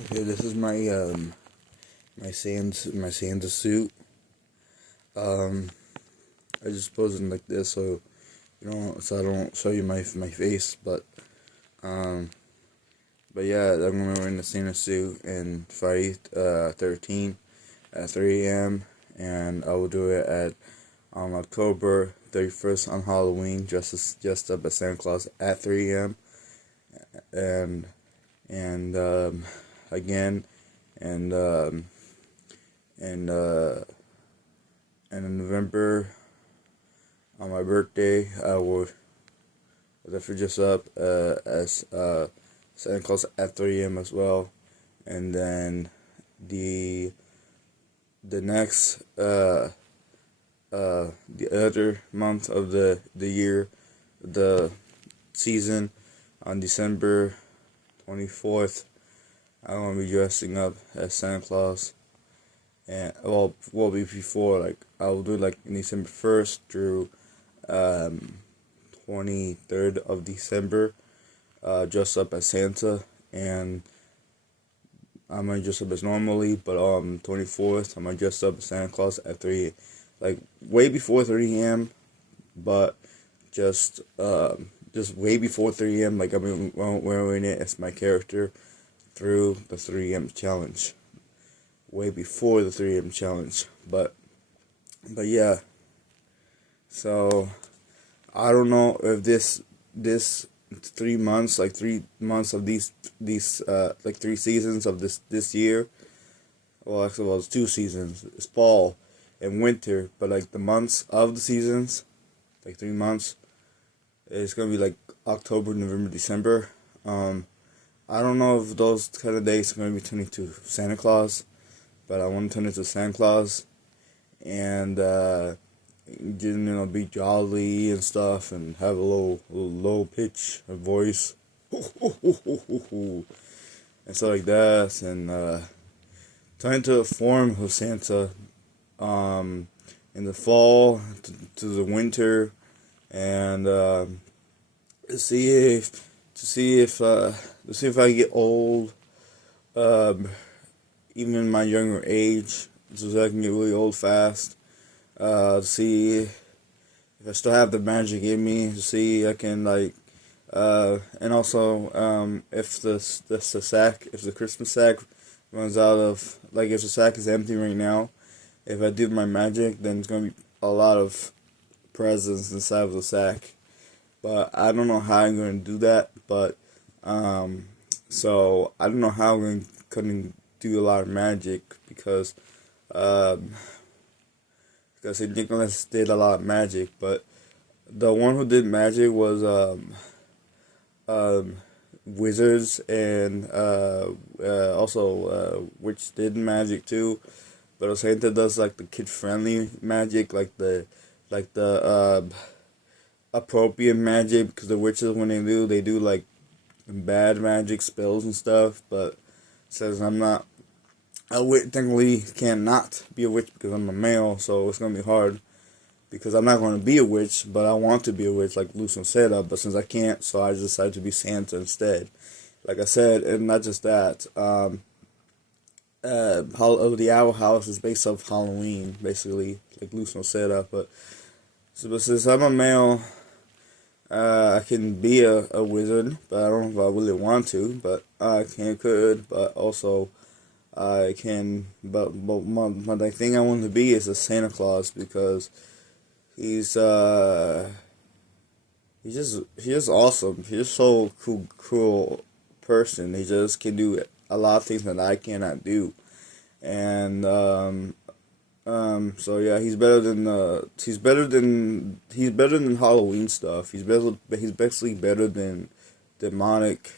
Okay, this is my Santa suit. Um, I just posed it like this so so I don't show you my face. Um, but yeah, I'm gonna be wearing the Santa suit in Friday 13 at 3 a.m. and I will do it at on October 31st on Halloween, just up as Santa Claus at 3 a.m. and and again and and and in November on my birthday I will definitely dress up as Santa Claus at 3 a.m. as well, and then the the next the other month of the year, the season, on December 24th, I'm gonna be dressing up as Santa Claus. And well before, like I'll do like December 1st through um 23rd of December, dress up as Santa, and I'm gonna dress up as normally, but 24th I'm gonna dress up as Santa Claus at 3, like way before 3 a.m. But just way before 3 a.m. Like I'm wearing it as my character through the 3 a.m. challenge, way before the 3 a.m. challenge. But yeah, so I don't know if this 3 months, like 3 months of these like 3 seasons of this year. Well, actually, well, it's 2 seasons. It's fall and winter, but like the months of the seasons, like 3 months, it's gonna be like October, November, December. I don't know if those kind of days are gonna be turning to Santa Claus, but I want to turn into Santa Claus and be jolly and stuff, and have a little low pitch of voice, and stuff like that, and turn into a form of Santa in the fall to the winter, and to see if I get old, um, even in my younger age, so I can get really old fast. To see if I still have the magic in me. To see I can and also if if the Christmas sack runs out of, like if the sack is empty right now, if I do my magic, then it's gonna be a lot of presents inside of the sack. But I don't know how I'm gonna do that. But so I don't know how I'm gonna do a lot of magic um, because Nicholas did a lot of magic, but the one who did magic was um, wizards, and also which did magic too. But Santa does like the kid friendly magic, like the appropriate magic, because the witches, when they do like bad magic spells and stuff. But says I'm not a witch, technically cannot be a witch because I'm a male, so it's gonna be hard because I'm not going to be a witch, but I want to be a witch like Lucian said. But since I can't, so I decided to be Santa instead. Like I said, and not just that. The Owl House is based off Halloween, basically, like Lucian said. But since I'm a male, I can be a wizard, but I don't know if I really want to. But I could, but also I can. But the thing I want to be is a Santa Claus, because he's he's just awesome. He's just so cool person. He just can do a lot of things that I cannot do, and so yeah, he's better than Halloween stuff. He's basically better than demonic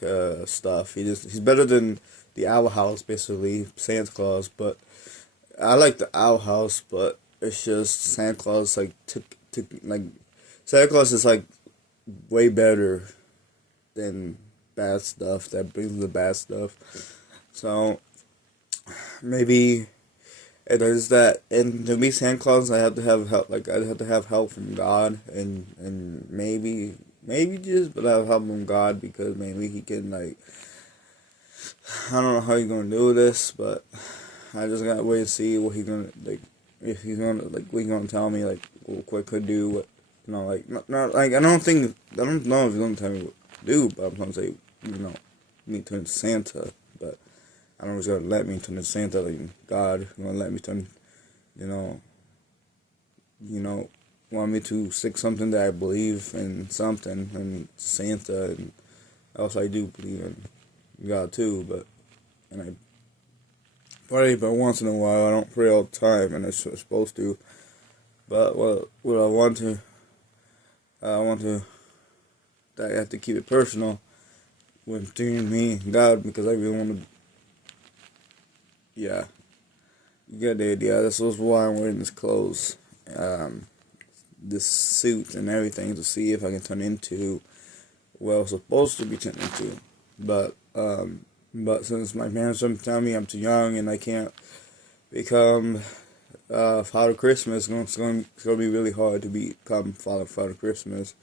stuff. He's better than the Owl House, basically Santa Claus. But I like the Owl House, but it's just Santa Claus took like Santa Claus is like way better than bad stuff that brings the bad stuff. So maybe it is that, and to be Santa Claus, I have to have help. Like I have to have help from God, and maybe just, but I have help from God because maybe He can I don't know how he's gonna do this, but I just gotta wait and see what he's gonna like. If he's gonna like, what he's gonna tell me, like what could do, what like not like I don't know if he's gonna tell me what to do, but I'm gonna say me turn to Santa, but I don't know if he's gonna let me turn to Santa, like God gonna let me turn, you know, you know, want me to stick something that I believe in something and Santa, and also I do believe in God too, but and I pray, but once in a while I don't pray all the time, and I'm supposed to. But what I want to, I have to keep it personal between me and God, because I really want to. Yeah, you get the idea. This was why I'm wearing this clothes, this suit and everything, to see if I can turn into what I was supposed to be turned into. But since my parents tell me I'm too young and I can't become Father Christmas, it's going to be really hard to become Father Christmas,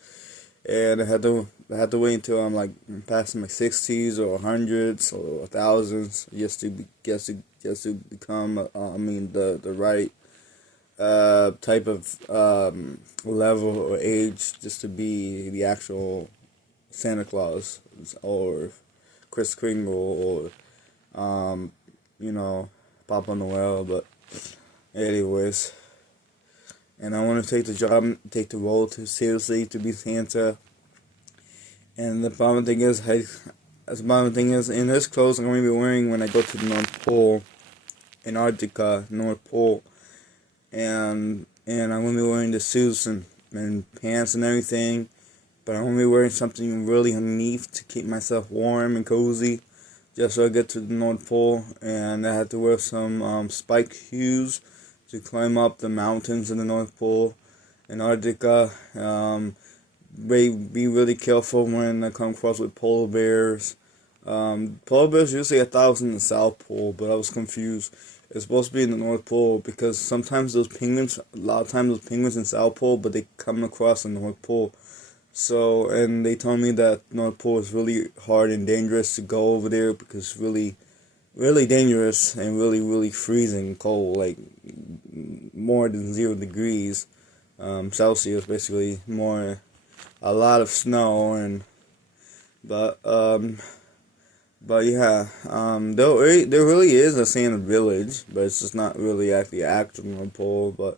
and I had to wait until I'm like past my 60s or hundreds or thousands just to become the right type of level or age just to be the actual Santa Claus or Kris Kringle or Papa Noel. But anyways, and I want to take the role too seriously to be Santa. And the problem thing is, in this clothes I'm going to be wearing when I go to the North Pole, Antarctica, North Pole, and I'm going to be wearing the suits and pants and everything, but I'm going to be wearing something really underneath to keep myself warm and cozy, just so I get to the North Pole. And I have to wear some spiked shoes to climb up the mountains in the North Pole, Antarctica. Be really careful when I come across with polar bears. Polar bears usually 1,000 in the South Pole, but I was confused. It's supposed to be in the North Pole because sometimes a lot of times those penguins in South Pole, but they come across the North Pole. So, and they told me that North Pole is really hard and dangerous to go over there because it's really, really dangerous and really, really freezing cold, like more than 0 degrees Celsius, basically a lot of snow. And but yeah, there really is a Santa village, but it's just not really actually actual North Pole. But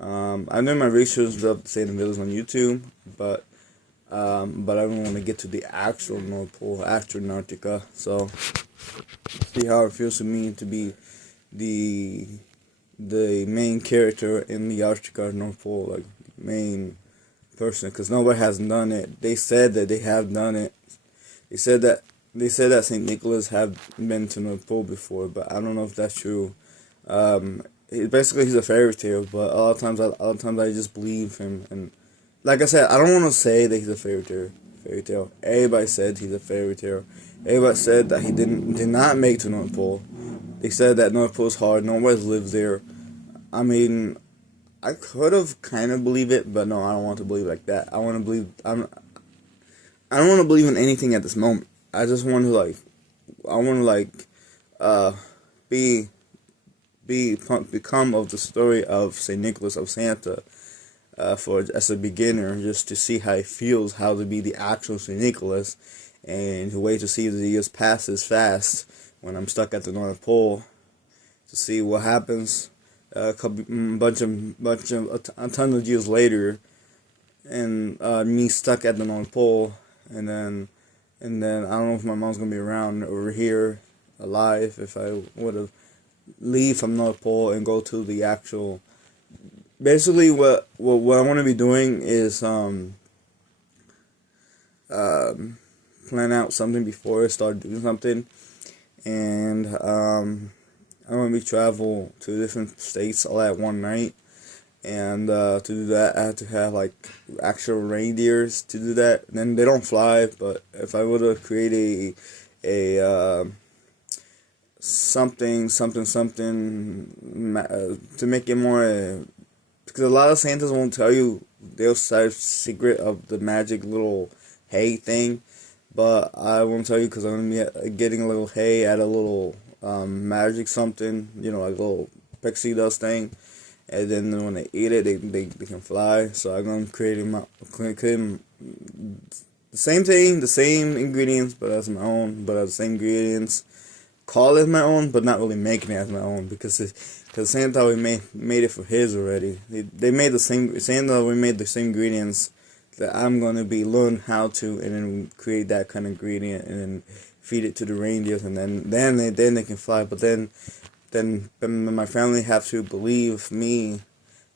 I know my research of the Santa village on YouTube, but I don't want to get to the actual North Pole, actual Antarctica. So see how it feels to me to be the main character in the Antarctica North Pole, like main person, because nobody has done it. They said that they have done it. They said that St. Nicholas have been to North Pole before, but I don't know if that's true. Basically, he's a fairy tale, but a lot of times I just believe him. And like I said, I don't want to say that he's a fairy tale. Everybody said he's a fairy tale. Everybody said that he did not make it to North Pole. They said that North Pole's hard. Nobody lives there. I mean, I could have kind of believed it, but no, I don't want to believe like that. I don't want to believe in anything at this moment. I just want to become of the story of Saint Nicholas of Santa, as a beginner, just to see how it feels, how to be the actual Saint Nicholas, and to wait to see the years passes fast when I'm stuck at the North Pole, to see what happens. A ton of years later, and me stuck at the North Pole, and then I don't know if my mom's gonna be around over here alive if I would have leave from North Pole and go to the actual. Basically, what I want to be doing is plan out something before I start doing something, and I want to travel to different states all at one night. And to do that, I have to have like actual reindeers to do that. And then they don't fly, but if I were to create a something to make it more, because a lot of Santas won't tell you their secret of the magic little hay thing. But I won't tell you because I'm gonna be getting a little hay at a little magic something, like a little pixie dust thing. And then when they eat it, they can fly. So I'm gonna creating the same thing, the same ingredients, but as my own, but as the same ingredients. Call it my own, but not really making it as my own because Santa we made it for his already. They made the same Santa we made the same ingredients that I'm gonna be learn how to and then create that kind of ingredient and then feed it to the reindeers and then they can fly. But then my family have to believe me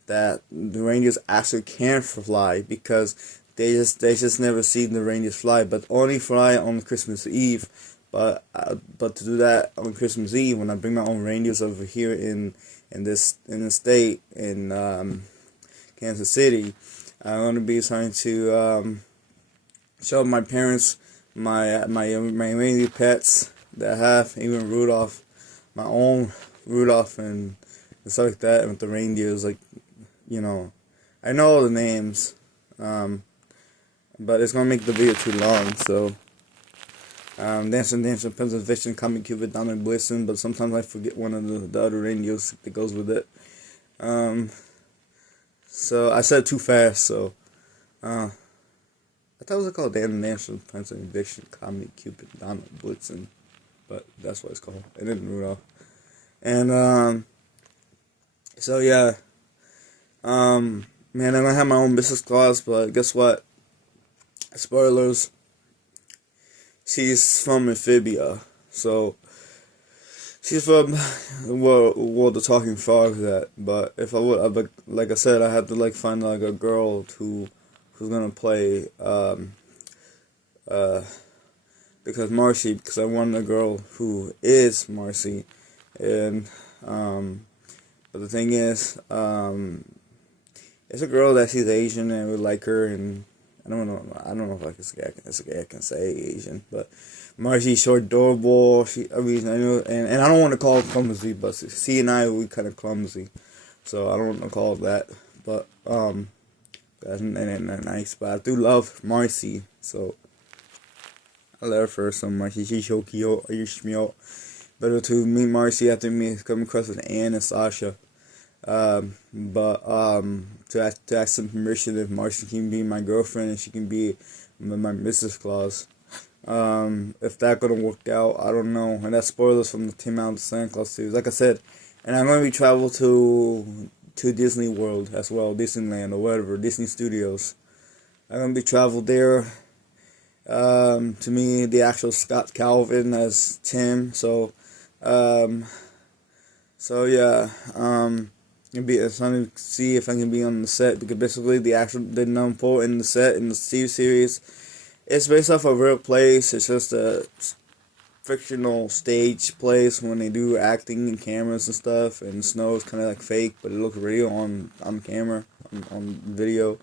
that the reindeers actually can fly because they just never seen the reindeers fly, but only fly on Christmas Eve. But to do that on Christmas Eve, when I bring my own reindeers over here in the state in Kansas City, I'm gonna be trying to show my parents my reindeer pets that I have, even Rudolph, my own Rudolph and stuff like that, and with the reindeers, I know all the names, but it's gonna make the video too long, so. Dancing, Pencil Vision, Comic Cupid, Donald Blitzen, but sometimes I forget one of the other radios that goes with it. So I said too fast, so I thought it was called Dancing, Pencil Vision, Comic Cupid, Donald Blitzen, but that's what it's called, and then Rudolph. And so yeah, man, I'm gonna have my own business class, but guess what? Spoilers. She's from Amphibia, so she's from the Talking Frog. That, but if I would, like I said, I had to find a girl who's gonna play because I wanted a girl who is Marcy, and but the thing is, it's a girl that she's Asian and we like her and. I don't know if I can say Asian, but Marcy's so adorable. I know, and I don't want to call her clumsy, but she and I, we kind of clumsy, so I don't want to call it that. But that's nice. But I do love Marcy, so I love her so much. She's so cute. Better to meet Marcy after me come across with Anne and Sasha. To ask some permission if Marcy can be my girlfriend and she can be my Mrs. Claus. If that gonna work out, I don't know. And that's spoilers from the Tim Allen Santa Claus series. Like I said, and I'm gonna be travel to Disney World as well, Disneyland or whatever, Disney Studios. I'm gonna be travel there. To me, the actual Scott Calvin as Tim. So yeah. It's trying to see if I can be on the set because basically the number 4 in the set in the series, it's based off a real place. It's just a fictional stage place when they do acting and cameras and stuff, and the snow is kind of fake, but it looks real on camera on video.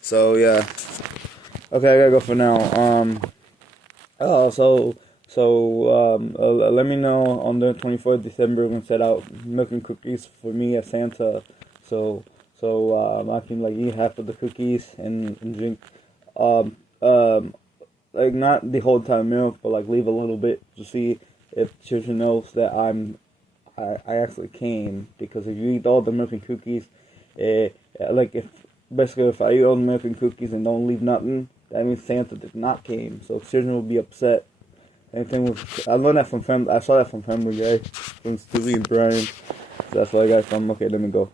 So yeah, okay, I gotta go for now. Let me know on the 24th of December. We're gonna set out milk and cookies for me as Santa. So I can eat half of the cookies and drink not the whole time milk, but leave a little bit to see if children knows that I actually came. Because if you eat all the milk and cookies, if I eat all the milk and cookies and don't leave nothing, that means Santa did not came. So children will be upset. Anything with I learned that from I saw that from Family Guy, from Stewie and Brian. So that's what I got from. Okay, let me go.